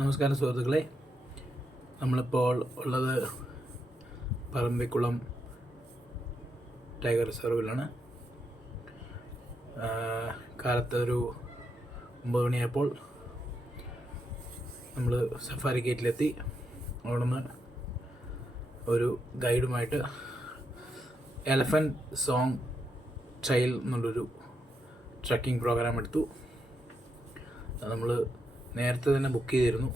നമസ്കാരം സുഹൃത്തുക്കളെ, നമ്മളിപ്പോൾ ഉള്ളത് പറമ്പിക്കുളം ടൈഗർ റിസർവിലാണ്. കാലത്തൊരു 9 മണിയായപ്പോൾ നമ്മൾ സഫാരി ഗേറ്റിലെത്തി. അവിടെ നിന്ന് ഒരു ഗൈഡുമായിട്ട് എലഫൻറ്റ് സോങ് ട്രെയിൽ എന്നുള്ളൊരു ട്രക്കിംഗ് പ്രോഗ്രാം എടുത്തു. നമ്മൾ നേരത്തെ തന്നെ ബുക്ക് ചെയ്തിരുന്നു.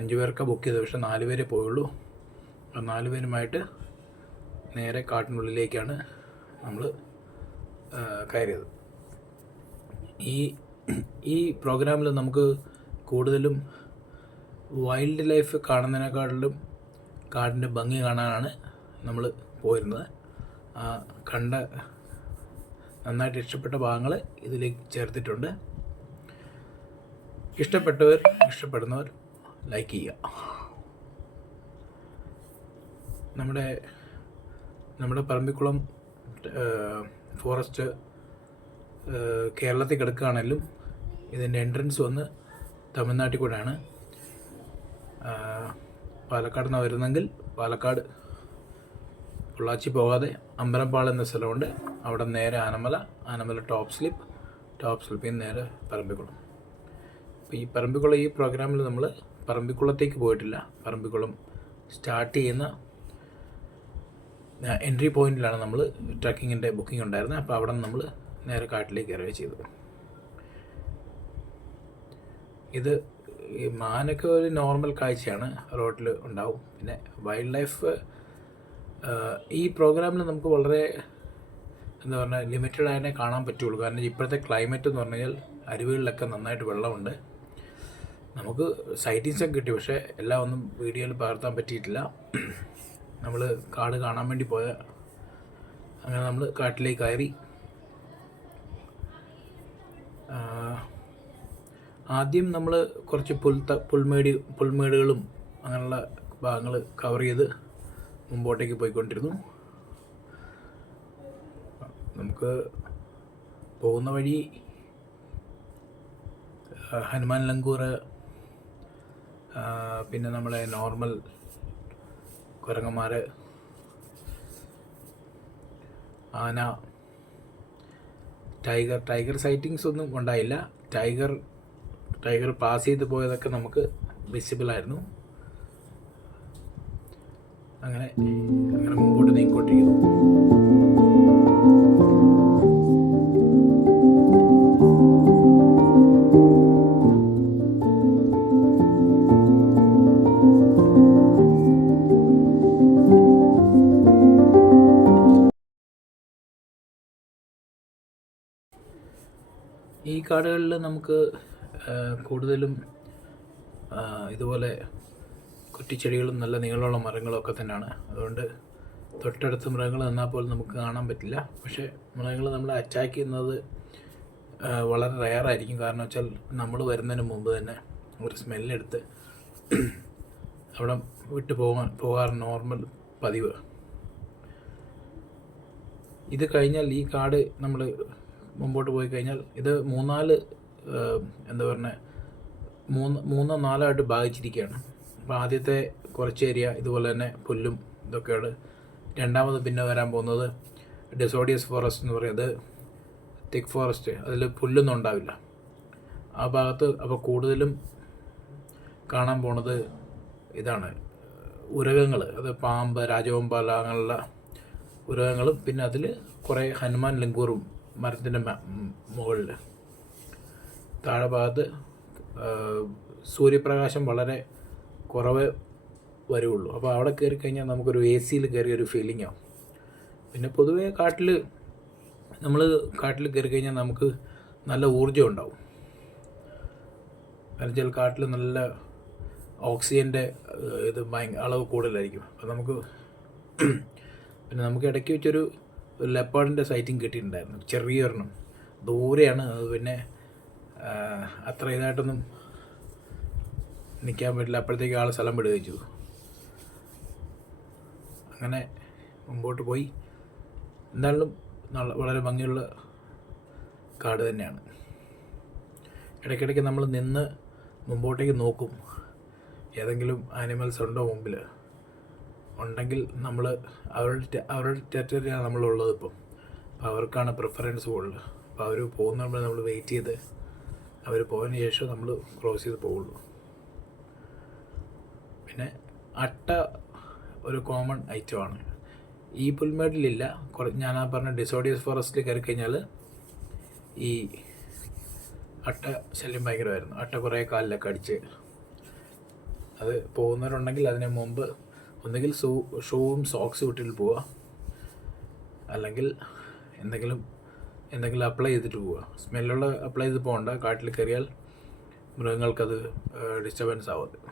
5 പേർക്കാണ് ബുക്ക് ചെയ്തത്, പക്ഷേ 4 പേരെ പോയുള്ളൂ. അപ്പോൾ 4 പേരുമായിട്ട് നേരെ കാട്ടിനുള്ളിലേക്കാണ് നമ്മൾ കയറിയത്. ഈ പ്രോഗ്രാമിൽ നമുക്ക് കൂടുതലും വൈൽഡ് ലൈഫ് കാണുന്നതിനേക്കാളിലും കാടിൻ്റെ ഭംഗി കാണാനാണ് നമ്മൾ പോയിരുന്നത്. നന്നായിട്ട് ഇഷ്ടപ്പെട്ട ഭാഗങ്ങൾ ഇതിലേക്ക് ചേർത്തിട്ടുണ്ട്. ഇഷ്ടപ്പെടുന്നവർ ലൈക്ക് ചെയ്യുക. നമ്മുടെ പറമ്പിക്കുളം ഫോറസ്റ്റ് കേരളത്തിൽ കിടക്കുകയാണെങ്കിലും ഇതിൻ്റെ എൻട്രൻസ് വന്ന് തമിഴ്നാട്ടിൽ കൂടെയാണ്. പാലക്കാട് നിന്ന് വരുന്നെങ്കിൽ പാലക്കാട് പൊള്ളാച്ചി പോകാതെ അമ്പലപ്പാൾ എന്ന സ്ഥലമുണ്ട്. അവിടെ നേരെ ആനമല ടോപ്പ് സ്ലിപ്പിൽ നിന്ന് നേരെ പറമ്പിക്കുളം. അപ്പോൾ ഈ പറമ്പിക്കുളം ഈ പ്രോഗ്രാമിൽ നമ്മൾ പറമ്പിക്കുളത്തേക്ക് പോയിട്ടില്ല. പറമ്പിക്കുളം സ്റ്റാർട്ട് ചെയ്യുന്ന എൻട്രി പോയിന്റിലാണ് നമ്മൾ ട്രക്കിങ്ങിൻ്റെ ബുക്കിംഗ് ഉണ്ടായിരുന്നത്. അപ്പോൾ അവിടെ നിന്ന് നമ്മൾ നേരെ കാട്ടിലേക്ക് ഇറങ്ങുക ചെയ്തത്. ഇത് ഈ മാനൊക്കെ ഒരു നോർമൽ കാഴ്ചയാണ്, റോഡിൽ ഉണ്ടാവും. പിന്നെ വൈൽഡ് ലൈഫ് ഈ പ്രോഗ്രാമിൽ നമുക്ക് വളരെ ലിമിറ്റഡ് ആയതിനെ കാണാൻ പറ്റുള്ളൂ. കാരണം ഇപ്പോഴത്തെ ക്ലൈമറ്റ് എന്ന് പറഞ്ഞു കഴിഞ്ഞാൽ അരുവികളിലൊക്കെ നന്നായിട്ട് വെള്ളമുണ്ട്. നമുക്ക് സൈറ്റിങ്സൊക്കെ കിട്ടി, പക്ഷേ എല്ലാം ഒന്നും വീഡിയോയിൽ പകർത്താൻ പറ്റിയിട്ടില്ല. നമ്മൾ കാട് കാണാൻ വേണ്ടി പോയ അങ്ങനെ നമ്മൾ കാട്ടിലേക്ക് കയറി. ആദ്യം നമ്മൾ കുറച്ച് പുൽമേടുകളും അങ്ങനെയുള്ള ഭാഗങ്ങൾ കവർ ചെയ്ത് മുമ്പോട്ടേക്ക് പോയിക്കൊണ്ടിരുന്നു. നമുക്ക് പോകുന്ന വഴി ഹനുമാൻ ലങ്കൂർ, പിന്നെ നമ്മളെ നോർമൽ കുരങ്ങന്മാർ, ആന, ടൈഗർ സൈറ്റിങ്സ് ഒന്നും ഉണ്ടായില്ല. ടൈഗർ പാസ് ചെയ്ത് പോയതൊക്കെ നമുക്ക് വിസിബിളായിരുന്നു. അങ്ങനെ മുമ്പോട്ട് നീങ്ങിക്കൊണ്ടിരിക്കുന്നു. ഈ കാടുകളിൽ നമുക്ക് കൂടുതലും ഇതുപോലെ കുറ്റിച്ചെടികളും നല്ല നീളമുള്ള മരങ്ങളും ഒക്കെ തന്നെയാണ്. അതുകൊണ്ട് തൊട്ടടുത്ത് മൃഗങ്ങൾ നിന്നാൽ പോലും നമുക്ക് കാണാൻ പറ്റില്ല. പക്ഷേ മൃഗങ്ങൾ നമ്മളെ അറ്റാക്ക് ചെയ്യുന്നത് വളരെ റെയറായിരിക്കും. കാരണം വെച്ചാൽ നമ്മൾ വരുന്നതിന് മുമ്പ് തന്നെ ഒരു സ്മെല്ലെടുത്ത് അവിടെ വിട്ട് പോകാറ് നോർമൽ പതിവ്. ഇത് കഴിഞ്ഞാൽ ഈ കാട് നമ്മൾ മുമ്പോട്ട് പോയി കഴിഞ്ഞാൽ ഇത് 3-4 ഭാഗിച്ചിരിക്കുകയാണ്. അപ്പോൾ ആദ്യത്തെ കുറച്ച് ഏരിയ ഇതുപോലെ തന്നെ പുല്ലും ഇതൊക്കെയാണ്. രണ്ടാമത് പിന്നെ വരാൻ പോകുന്നത് ഡെസോഡിയസ് ഫോറസ്റ്റ് എന്ന് പറയുന്നത് തിക്ക് ഫോറസ്റ്റ്. അതിൽ പുല്ലൊന്നും ഉണ്ടാവില്ല ആ ഭാഗത്ത്. അപ്പോൾ കൂടുതലും കാണാൻ പോണത് ഇതാണ്, ഉരകങ്ങൾ. അത് പാമ്പ്, രാജവെമ്പാല അങ്ങനെയുള്ള ഉരകങ്ങളും പിന്നെ അതിൽ കുറേ ഹനുമാൻ ലങ്കൂറും മരത്തിൻ്റെ മുകളിൽ. താഴെ ഭാഗത്ത് സൂര്യപ്രകാശം വളരെ കുറവേ വരുള്ളൂ. അപ്പോൾ അവിടെ കയറി കഴിഞ്ഞാൽ നമുക്കൊരു AC കയറിയൊരു ഫീലിംഗ് ആവും. പിന്നെ പൊതുവേ കാട്ടിൽ കയറി കഴിഞ്ഞാൽ നമുക്ക് നല്ല ഊർജ്ജം ഉണ്ടാവും. കാരണം വെച്ചാൽ കാട്ടിൽ നല്ല ഓക്സിജൻ്റെ അളവ് കൂടുതലായിരിക്കും. അപ്പോൾ നമുക്ക് ഇടയ്ക്ക് വെച്ചൊരു ലെപ്പാർഡിൻ്റെ സൈറ്റിങ് കിട്ടിയിട്ടുണ്ടായിരുന്നു, ചെറിയൊരെണ്ണം. ദൂരെയാണ് അത്. പിന്നെ അത്ര ഇതായിട്ടൊന്നും നിൽക്കാൻ പറ്റില്ല. അപ്പോഴത്തേക്ക് ആൾ സ്ഥലം വിടുകയും ചെയ്തു. അങ്ങനെ മുമ്പോട്ട് പോയി. എന്തായാലും വളരെ ഭംഗിയുള്ള കാട് തന്നെയാണ്. ഇടയ്ക്കിടയ്ക്ക് നമ്മൾ നിന്ന് മുമ്പോട്ടേക്ക് നോക്കും, ഏതെങ്കിലും ആനിമൽസ് ഉണ്ടോ മുമ്പിൽ. ഉണ്ടെങ്കിൽ നമ്മൾ അവരുടെ ടെറിട്ടറിയാണ് നമ്മളുള്ളത് ഇപ്പം. അപ്പോൾ അവർക്കാണ് പ്രിഫറൻസ് കൂടുതൽ. അപ്പോൾ അവർ പോകുന്നപ്പോൾ നമ്മൾ വെയിറ്റ് ചെയ്ത് അവർ പോയതിന് ശേഷം നമ്മൾ ക്രോസ് ചെയ്ത് പോവുള്ളൂ. പിന്നെ അട്ട ഒരു കോമൺ ഐറ്റമാണ്. ഈ പുൽമേട്ടിലില്ല. ഞാൻ ആ പറഞ്ഞ ഡിസോഡിയസ് ഫോറസ്റ്റിൽ കയറി കഴിഞ്ഞാൽ ഈ അട്ട ശല്യം ഭയങ്കരമായിരുന്നു. അട്ട കുറേ കാലിലൊക്കെ അടിച്ച്. അത് പോകുന്നവരുണ്ടെങ്കിൽ അതിന് മുമ്പ് ഒന്നുകിൽ ഷൂവും സോക്സും ഇട്ടിട്ട് പോവുക, അല്ലെങ്കിൽ എന്തെങ്കിലും അപ്ലൈ ചെയ്തിട്ട് പോവുക. സ്മെല്ലുള്ള അപ്ലൈ ചെയ്ത് പോകണ്ട. കാട്ടിൽ കയറിയാൽ മൃഗങ്ങൾക്കത് ഡിസ്റ്റർബൻസ് ആവും.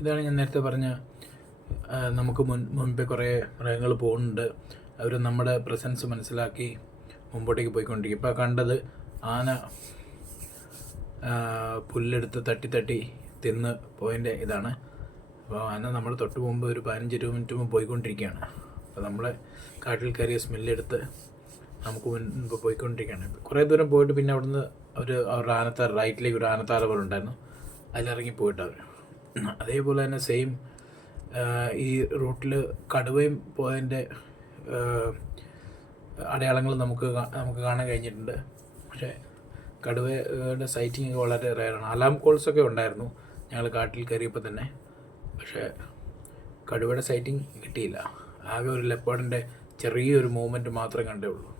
ഇതാണ് ഞാൻ നേരത്തെ പറഞ്ഞ, നമുക്ക് മുൻപേ കുറേ മൃഗങ്ങൾ പോകുന്നുണ്ട്. അവർ നമ്മുടെ പ്രസൻസ് മനസ്സിലാക്കി മുമ്പോട്ടേക്ക് പോയിക്കൊണ്ടിരിക്കും. ഇപ്പോൾ കണ്ടത് ആന പുല്ലെടുത്ത് തട്ടി തിന്ന് പോയതിൻ്റെ ഇതാണ്. അപ്പോൾ ആന നമ്മൾ തൊട്ട് മുമ്പ് ഒരു 15-20 മിനിറ്റ് മുമ്പ് പോയിക്കൊണ്ടിരിക്കുകയാണ്. അപ്പോൾ നമ്മളെ കാട്ടിൽ കയറിയ സ്മെല്ലെടുത്ത് നമുക്ക് മുൻപ് പോയിക്കൊണ്ടിരിക്കുകയാണ്. കുറേ ദൂരം പോയിട്ട് പിന്നെ അവിടുന്ന് അവരുടെ ആനത്താര, റൈറ്റിലേക്ക് ഒരു ആനത്താര പോലെ ഉണ്ടായിരുന്നു, അതിലിറങ്ങി പോയിട്ടവർ. അതേപോലെ തന്നെ സെയിം ഈ റൂട്ടിൽ കടുവയും പോയതിൻ്റെ അടയാളങ്ങൾ നമുക്ക് കാണാൻ കഴിഞ്ഞിട്ടുണ്ട്. പക്ഷേ കടുവയുടെ സൈറ്റിങ് വളരെ റെയറാണ്. അലാം കോൾസൊക്കെ ഉണ്ടായിരുന്നു ഞങ്ങൾ കാട്ടിൽ കയറിയപ്പോൾ തന്നെ. പക്ഷേ കടുവയുടെ സൈറ്റിങ് കിട്ടിയില്ല. ആകെ ഒരു ലെപ്പേർഡിൻ്റെ ചെറിയൊരു മൂവ്മെൻറ്റ് മാത്രമേ കണ്ടേ ഉള്ളൂ.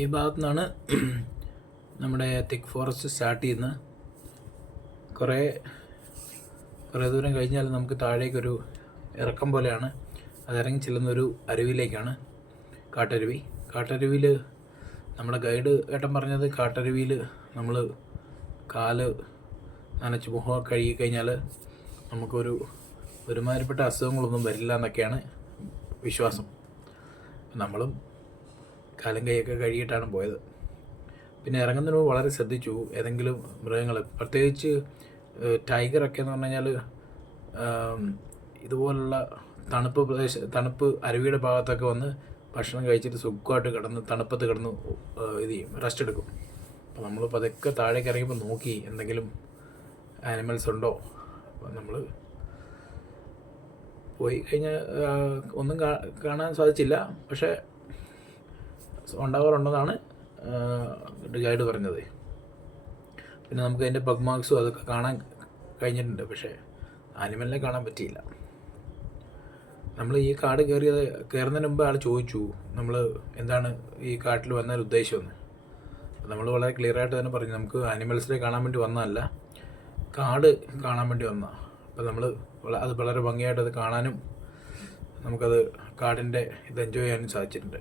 ഈ ഭാഗത്തു നിന്നാണ് നമ്മുടെ തിക്ക് ഫോറസ്റ്റ് സ്റ്റാർട്ട് ചെയ്യുന്നത്. കുറേ ദൂരം കഴിഞ്ഞാൽ നമുക്ക് താഴേക്കൊരു ഇറക്കം പോലെയാണ്. അത് ഇറങ്ങി ചെല്ലുന്നൊരു അരുവിയിലേക്കാണ്, കാട്ടരുവിയിൽ നമ്മുടെ ഗൈഡ് ഏട്ടൻ പറഞ്ഞത് കാട്ടരുവിയിൽ നമ്മൾ കാല് നനച്ച് മുഖമൊക്കെ കഴുകി കഴിഞ്ഞാൽ നമുക്കൊരു ഒരുമാതിരിപ്പെട്ട അസുഖങ്ങളൊന്നും വരില്ല എന്നൊക്കെയാണ് വിശ്വാസം. നമ്മളും കാലും കൈയൊക്കെ കഴുകിയിട്ടാണ് പോയത്. പിന്നെ ഇറങ്ങുന്നതിന് വളരെ ശ്രദ്ധിച്ചു. ഏതെങ്കിലും മൃഗങ്ങൾ, പ്രത്യേകിച്ച് ടൈഗറൊക്കെ എന്ന് പറഞ്ഞു കഴിഞ്ഞാൽ ഇതുപോലുള്ള തണുപ്പ് അരുവിയുടെ ഭാഗത്തൊക്കെ വന്ന് ഭക്ഷണം കഴിച്ചിട്ട് സുഖമായിട്ട് തണുപ്പത്ത് കിടന്ന് ഇത് ചെയ്യും, റെസ്റ്റ് എടുക്കും. അപ്പോൾ നമ്മൾ പതുക്കെ താഴേക്ക് ഇറങ്ങിയപ്പോൾ നോക്കി എന്തെങ്കിലും ആനിമൽസ് ഉണ്ടോ. അപ്പോൾ നമ്മൾ പോയി കഴിഞ്ഞാൽ ഒന്നും കാണാൻ സാധിച്ചില്ല. പക്ഷേ ഉണ്ടാവാറുണ്ടെന്നാണ് ഗൈഡ് പറഞ്ഞത്. പിന്നെ നമുക്ക് അതിൻ്റെ ബഗ് മാർക്സും അതൊക്കെ കാണാൻ കഴിഞ്ഞിട്ടുണ്ട്. പക്ഷേ ആനിമലിനെ കാണാൻ പറ്റിയില്ല. നമ്മൾ ഈ കാട് കയറുന്നതിന് മുമ്പ് ആൾ ചോദിച്ചു നമ്മൾ എന്താണ് ഈ കാട്ടിൽ വന്നതിൽ ഉദ്ദേശമെന്ന്. നമ്മൾ വളരെ ക്ലിയറായിട്ട് തന്നെ പറഞ്ഞു, നമുക്ക് ആനിമൽസിനെ കാണാൻ വേണ്ടി വന്നതല്ല, കാട് കാണാൻ വേണ്ടി വന്നതാണ്. അപ്പോൾ നമ്മൾ അത് വളരെ ഭംഗിയായിട്ട് അത് കാണാനും നമുക്കത് കാടിൻ്റെ ഇത് എൻജോയ് ചെയ്യാനും സാധിച്ചിട്ടുണ്ട്.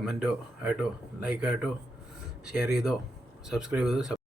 കമൻറ്റോ ആയിട്ടോ ലൈക്കായിട്ടോ ഷെയർ ചെയ്തോ സബ്സ്ക്രൈബ് ചെയ്തോ